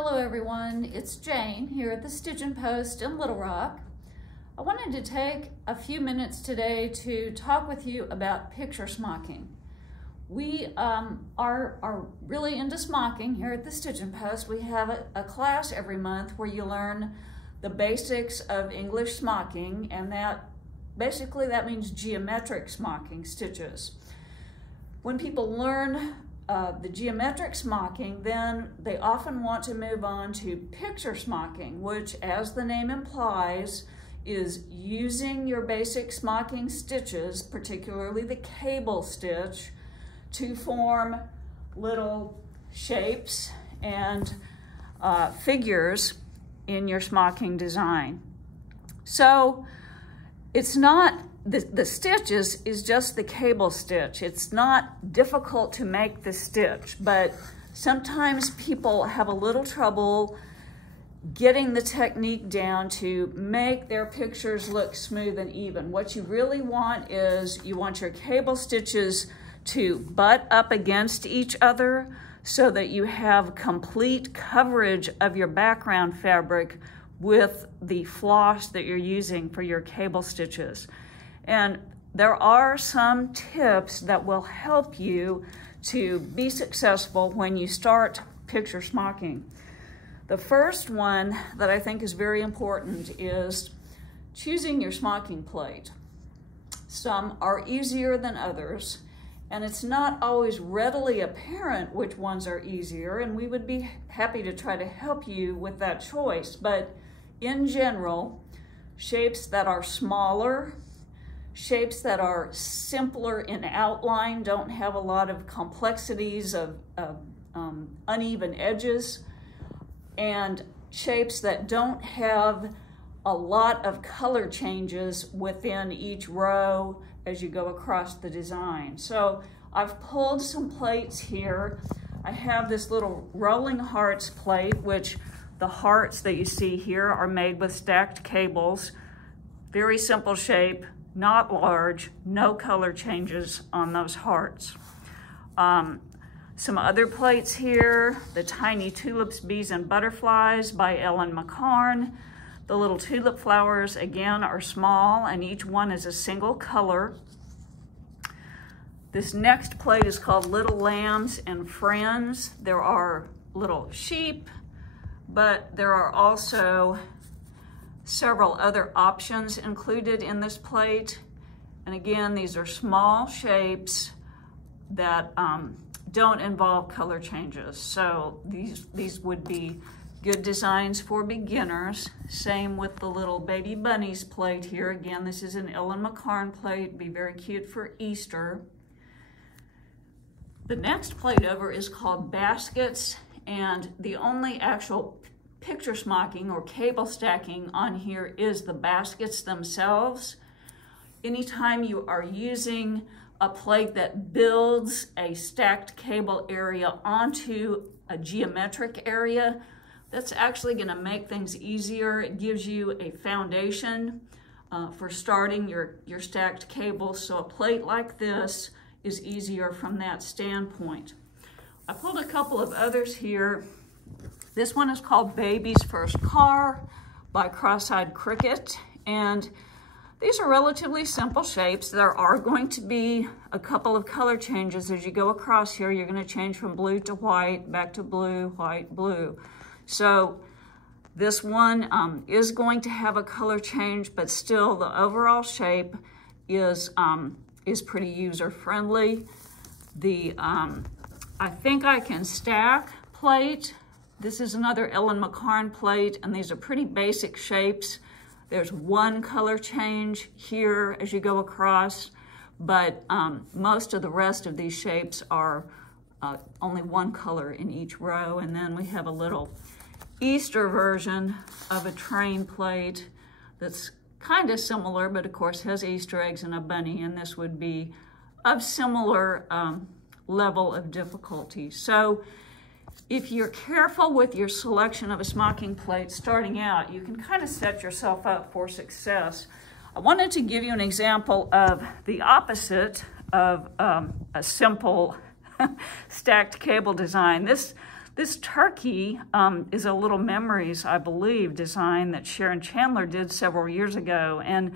Hello everyone, it's Jane here at the Stitchin' Post in Little Rock. I wanted to take a few minutes today to talk with you about picture smocking. We are really into smocking here at the Stitchin' Post. We have a class every month where you learn the basics of English smocking, and that means geometric smocking stitches. When people learn the geometric smocking, then they often want to move on to picture smocking, which, as the name implies, is using your basic smocking stitches, particularly the cable stitch, to form little shapes and figures in your smocking design. So it's not, the stitch is just the cable stitch. It's not difficult to make the stitch, but sometimes people have a little trouble getting the technique down to make their pictures look smooth and even. What you really want is you want your cable stitches to butt up against each other so that you have complete coverage of your background fabric with the floss that you're using for your cable stitches. And there are some tips that will help you to be successful when you start picture smocking. The first one that I think is very important is choosing your smocking plate. Some are easier than others, and it's not always readily apparent which ones are easier, and we would be happy to try to help you with that choice. But in general, shapes that are smaller, shapes that are simpler in outline, don't have a lot of complexities of uneven edges, and shapes that don't have a lot of color changes within each row as you go across the design. So I've pulled some plates here. I have this little rolling hearts plate, which the hearts that you see here are made with stacked cables. Very simple shape, not large, no color changes on those hearts. Some other plates here, the Tiny Tulips, Bees, and Butterflies by Ellen McCarn. The little tulip flowers, again, are small, and each one is a single color. This next plate is called Little Lambs and Friends. There are little sheep, but there are also several other options included in this plate. And again, these are small shapes that don't involve color changes. So these would be good designs for beginners. Same with the little baby bunnies plate here. Again, this is an Ellen McCarn plate, be very cute for Easter. The next plate over is called Baskets, and the only actual picture smocking or cable stacking on here is the baskets themselves. Anytime you are using a plate that builds a stacked cable area onto a geometric area, that's actually going to make things easier. It gives you a foundation for starting your stacked cables. So a plate like this is easier from that standpoint. I pulled a couple of others here. This one is called Baby's First Car by Cross-Eyed Cricket, and these are relatively simple shapes. There are going to be a couple of color changes as you go across here. You're going to change from blue to white, back to blue, white, blue. So this one is going to have a color change, but still the overall shape is pretty user-friendly. The I Think I Can Stack plate. This is another Ellen McCarn plate, and these are pretty basic shapes. There's one color change here as you go across, but most of the rest of these shapes are only one color in each row. And then we have a little Easter version of a train plate that's kind of similar, but of course has Easter eggs and a bunny, and this would be of similar level of difficulty. So if you're careful with your selection of a smocking plate starting out, you can kind of set yourself up for success. I wanted to give you an example of the opposite of a simple stacked cable design. This This turkey is a Little Memories, I believe, design that Sharon Chandler did several years ago. And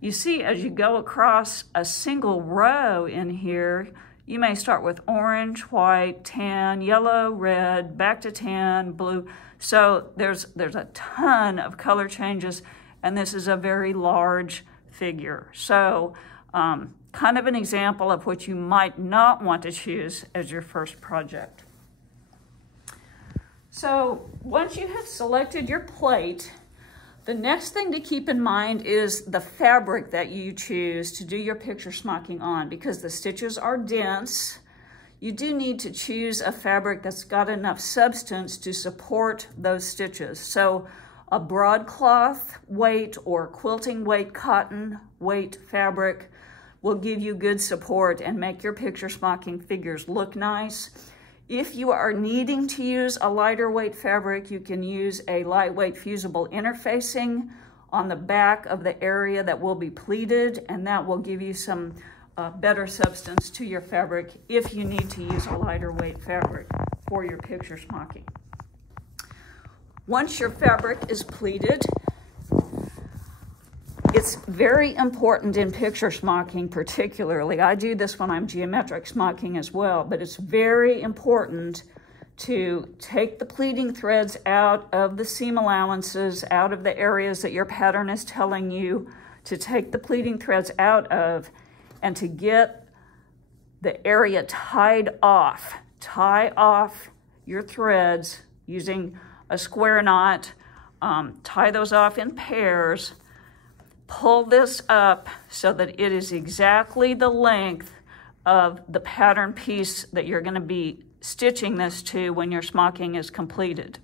you see, as you go across a single row in here, you may start with orange, white, tan, yellow, red, back to tan, blue. So there's a ton of color changes, and this is a very large figure. So kind of an example of what you might not want to choose as your first project. So once you have selected your plate, the next thing to keep in mind is the fabric that you choose to do your picture smocking on. Because the stitches are dense, you do need to choose a fabric that's got enough substance to support those stitches. So a broadcloth weight or quilting weight cotton weight fabric will give you good support and make your picture smocking figures look nice. If you are needing to use a lighter weight fabric, you can use a lightweight fusible interfacing on the back of the area that will be pleated, and that will give you some better substance to your fabric if you need to use a lighter weight fabric for your picture smocking. Once your fabric is pleated, it's very important in picture smocking particularly. I do this when I'm geometric smocking as well, but it's very important to take the pleating threads out of the seam allowances, out of the areas that your pattern is telling you to take the pleating threads out of, and to get the area tied off. Tie off your threads using a square knot, tie those off in pairs. Pull this up so that it is exactly the length of the pattern piece that you're going to be stitching this to when your smocking is completed.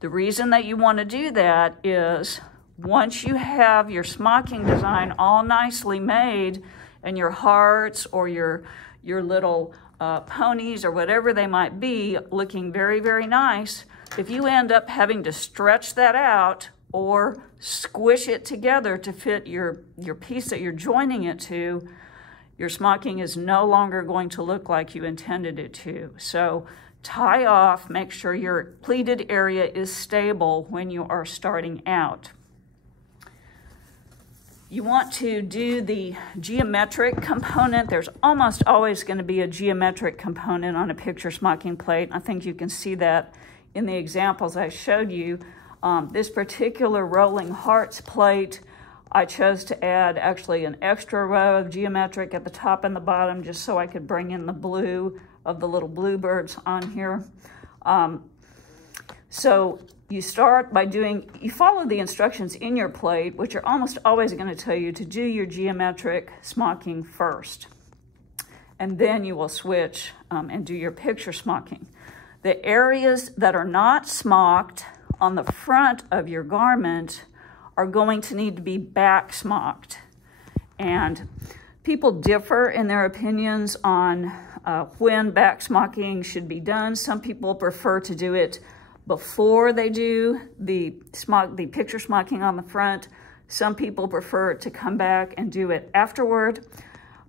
The reason that you want to do that is once you have your smocking design all nicely made and your hearts or your little ponies or whatever they might be looking very, very nice, if you end up having to stretch that out or squish it together to fit your piece that you're joining it to, your smocking is no longer going to look like you intended it to. So tie off, make sure your pleated area is stable when you are starting out. You want to do the geometric component. There's almost always going to be a geometric component on a picture smocking plate. I think you can see that in the examples I showed you. This particular rolling hearts plate, I chose to add actually an extra row of geometric at the top and the bottom just so I could bring in the blue of the little bluebirds on here. So you start by you follow the instructions in your plate, which are almost always going to tell you to do your geometric smocking first. And then you will switch and do your picture smocking. The areas that are not smocked on the front of your garment are going to need to be back smocked. And people differ in their opinions on when back smocking should be done. Some people prefer to do it before they do the picture smocking on the front. Some people prefer to come back and do it afterward.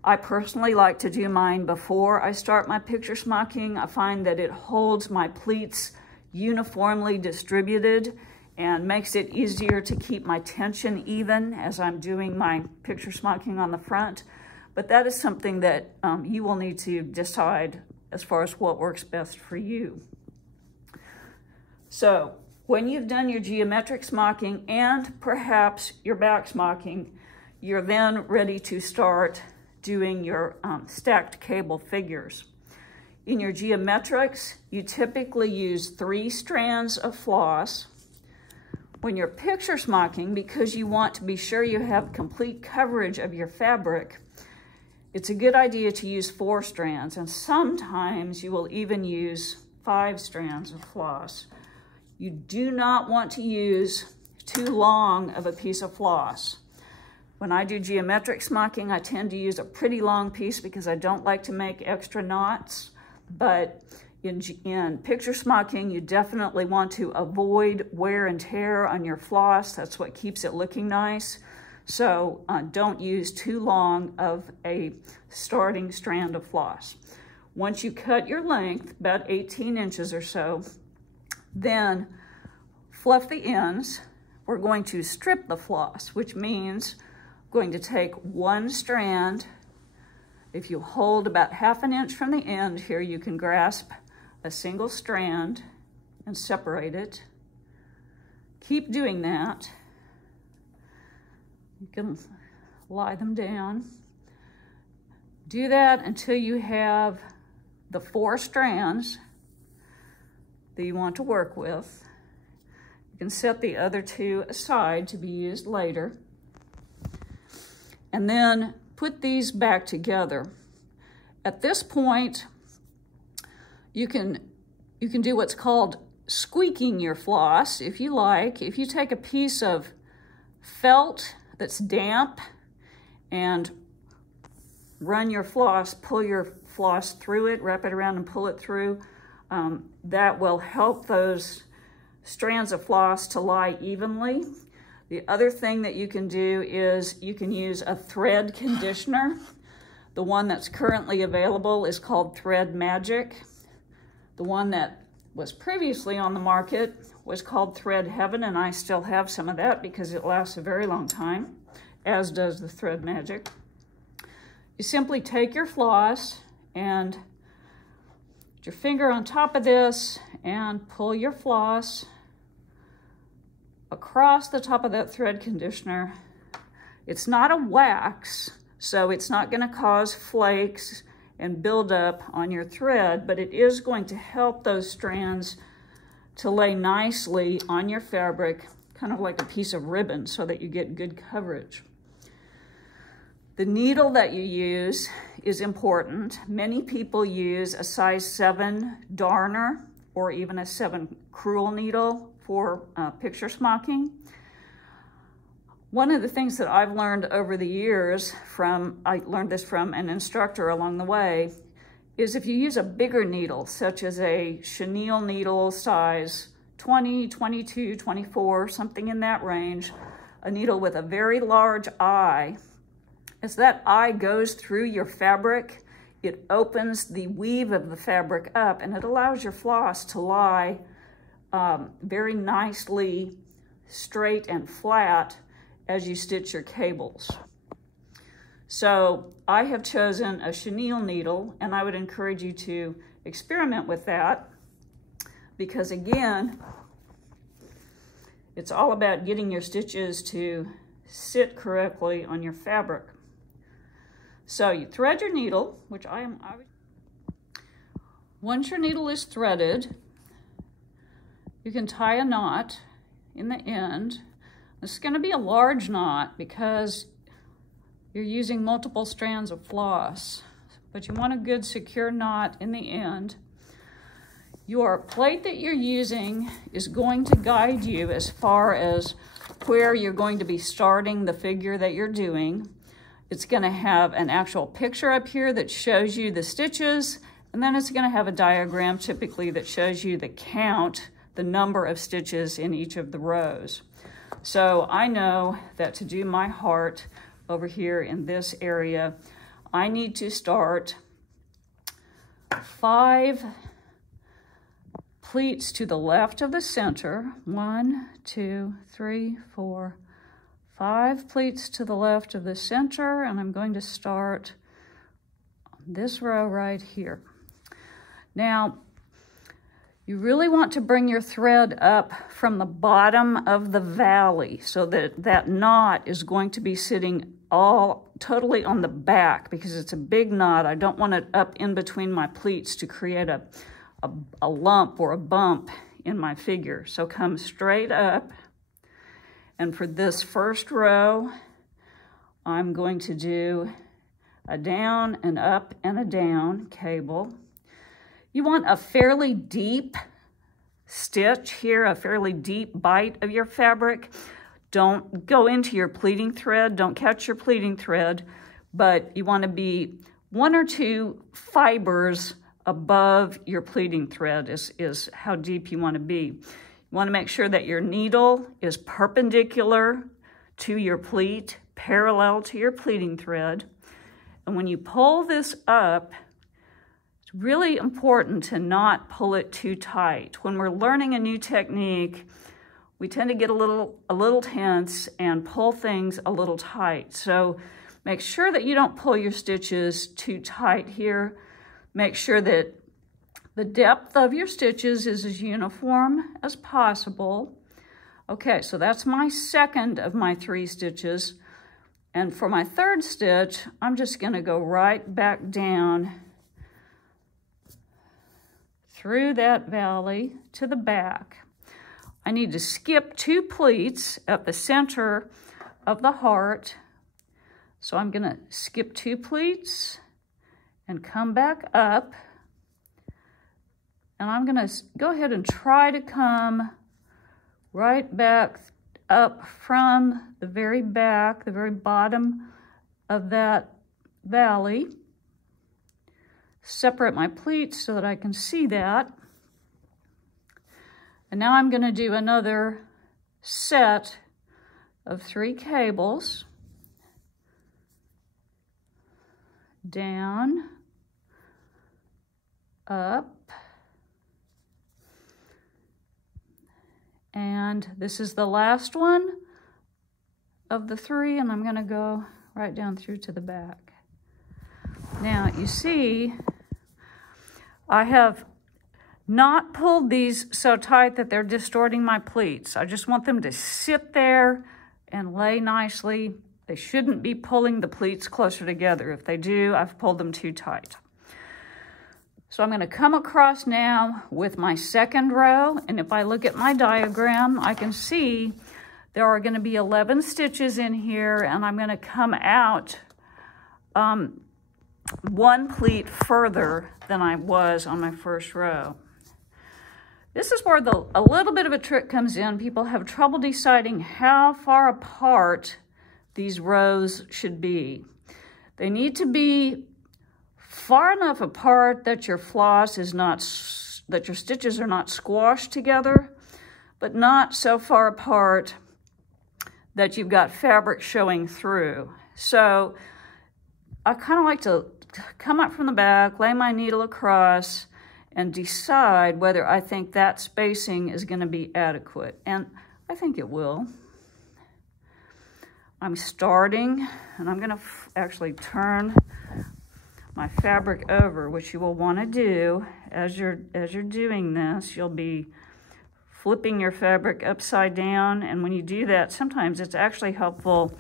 I personally like to do mine before I start my picture smocking. I find that it holds my pleats uniformly distributed and makes it easier to keep my tension even as I'm doing my picture smocking on the front. But that is something that you will need to decide as far as what works best for you. So when you've done your geometric smocking and perhaps your back smocking, you're then ready to start doing your stacked cable figures. In your geometrics, you typically use 3 strands of floss. When you're picture smocking, because you want to be sure you have complete coverage of your fabric, it's a good idea to use 4 strands, and sometimes you will even use 5 strands of floss. You do not want to use too long of a piece of floss. When I do geometric smocking, I tend to use a pretty long piece because I don't like to make extra knots. But in picture smocking, you definitely want to avoid wear and tear on your floss. That's what keeps it looking nice. So don't use too long of a starting strand of floss. Once you cut your length, about 18 inches or so, then fluff the ends. We're going to strip the floss, which means I'm going to take one strand. If you hold about 1/2 inch from the end here, you can grasp a single strand and separate it. Keep doing that. You can lie them down. Do that until you have the 4 strands that you want to work with. You can set the other 2 aside to be used later. And then put these back together. At this point, you can do what's called squeaking your floss, if you like. If you take a piece of felt that's damp and run your floss, pull your floss through it, wrap it around and pull it through, that will help those strands of floss to lie evenly. The other thing that you can do is you can use a thread conditioner. The one that's currently available is called Thread Magic. The one that was previously on the market was called Thread Heaven, and I still have some of that because it lasts a very long time, as does the Thread Magic. You simply take your floss and put your finger on top of this and pull your floss across the top of that thread conditioner. It's not a wax, so it's not going to cause flakes and build up on your thread, but it is going to help those strands to lay nicely on your fabric, kind of like a piece of ribbon, so that you get good coverage. The needle that you use is important. Many people use a size 7 darner or even a 7 crewel needle for picture smocking. One of the things that I've learned over the years I learned this from an instructor along the way, is if you use a bigger needle, such as a chenille needle size 20, 22, 24, something in that range, a needle with a very large eye, as that eye goes through your fabric, it opens the weave of the fabric up and it allows your floss to lie very nicely straight and flat as you stitch your cables. So I have chosen a chenille needle, and I would encourage you to experiment with that, because again, it's all about getting your stitches to sit correctly on your fabric. So you thread your needle, which once your needle is threaded, you can tie a knot in the end. This is going to be a large knot because you're using multiple strands of floss, but you want a good secure knot in the end. Your plate that you're using is going to guide you as far as where you're going to be starting the figure that you're doing. It's going to have an actual picture up here that shows you the stitches, and then it's going to have a diagram typically that shows you the count, the number of stitches in each of the rows. So I know that to do my heart over here in this area, I need to start 5 pleats to the left of the center. 1, 2, 3, 4, 5 pleats to the left of the center, and I'm going to start on this row right here. Now, you really want to bring your thread up from the bottom of the valley so that that knot is going to be sitting all totally on the back, because it's a big knot. I don't want it up in between my pleats to create a lump or a bump in my figure. So come straight up, and for this first row, I'm going to do a down and up and a down cable. You want a fairly deep stitch here, a fairly deep bite of your fabric. Don't go into your pleating thread, don't catch your pleating thread, but you want to be 1 or 2 fibers above your pleating thread is how deep you want to be. You want to make sure that your needle is perpendicular to your pleat, parallel to your pleating thread. And when you pull this up, It's really important to not pull it too tight. When we're learning a new technique, we tend to get a little tense and pull things a little tight. So make sure that you don't pull your stitches too tight here. Make sure that the depth of your stitches is as uniform as possible. Okay, so that's my second of my 3 stitches. And for my third stitch, I'm just gonna go right back down through that valley to the back. I need to skip 2 pleats at the center of the heart. So I'm gonna skip 2 pleats and come back up. And I'm gonna go ahead and try to come right back up from the very back, the very bottom of that valley. Separate my pleats so that I can see that. And now I'm gonna do another set of 3 cables. Down, up, and this is the last one of the 3, and I'm gonna go right down through to the back. Now, you see, I have not pulled these so tight that they're distorting my pleats. I just want them to sit there and lay nicely. They shouldn't be pulling the pleats closer together. If they do, I've pulled them too tight. So I'm gonna come across now with my second row, and if I look at my diagram, I can see there are gonna be 11 stitches in here, and I'm gonna come out 1 pleat further than I was on my first row. This is where a little bit of a trick comes in. People have trouble deciding how far apart these rows should be. They need to be far enough apart that your floss is not, that your stitches are not squashed together, but not so far apart that you've got fabric showing through. So I kind of like to come up from the back, lay my needle across, and decide whether I think that spacing is going to be adequate. And I think it will. I'm starting, and I'm going to actually turn my fabric over, which you will want to do as you're doing this. You'll be flipping your fabric upside down, and when you do that, sometimes it's actually helpful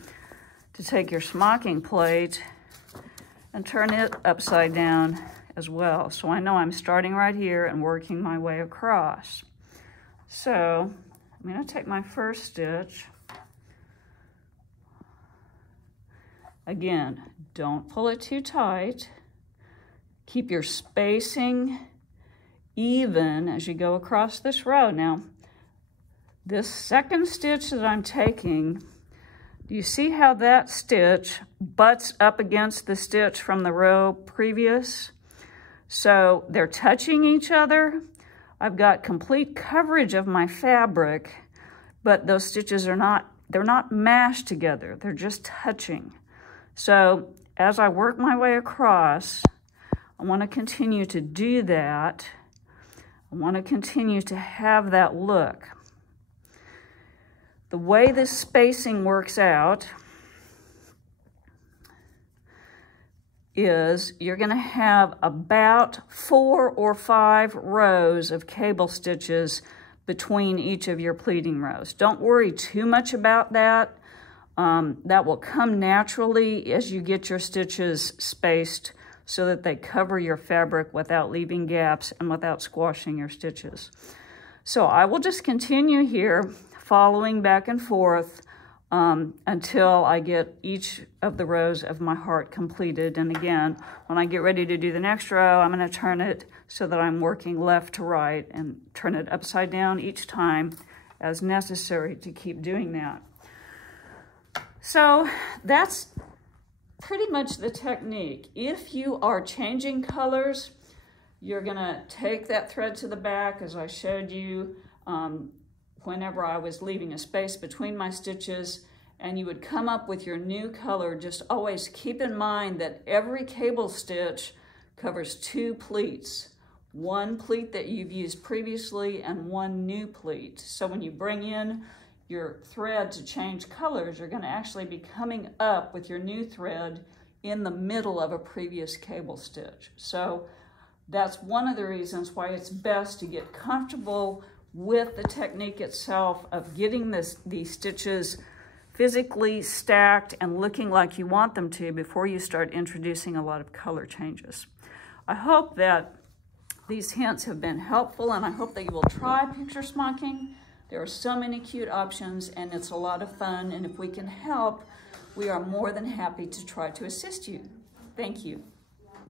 to take your smocking plate and turn it upside down as well. So I know I'm starting right here and working my way across. So I'm going to take my first stitch. Again, don't pull it too tight. Keep your spacing even as you go across this row. Now, this second stitch that I'm taking, do you see how that stitch butts up against the stitch from the row previous? So they're touching each other. I've got complete coverage of my fabric, but those stitches are not, they're not mashed together. They're just touching. So as I work my way across, I want to continue to do that. I want to continue to have that look. The way this spacing works out is you're going to have about 4 or 5 rows of cable stitches between each of your pleating rows. Don't worry too much about that. That will come naturally as you get your stitches spaced so that they cover your fabric without leaving gaps and without squashing your stitches. So I will just continue here following back and forth until I get each of the rows of my heart completed. And again, when I get ready to do the next row, I'm going to turn it so that I'm working left to right and turn it upside down each time as necessary to keep doing that. So that's pretty much the technique. If you are changing colors, you're going to take that thread to the back as I showed you whenever I was leaving a space between my stitches, and you would come up with your new color. Just always keep in mind that every cable stitch covers 2 pleats. 1 pleat that you've used previously and 1 new pleat. So when you bring in your thread to change colors, you're going to actually be coming up with your new thread in the middle of a previous cable stitch. So that's one of the reasons why it's best to get comfortable with the technique itself of getting these stitches physically stacked and looking like you want them to before you start introducing a lot of color changes. I hope that these hints have been helpful, and I hope that you will try picture smocking. There are so many cute options, and it's a lot of fun, and if we can help, we are more than happy to try to assist you. Thank you.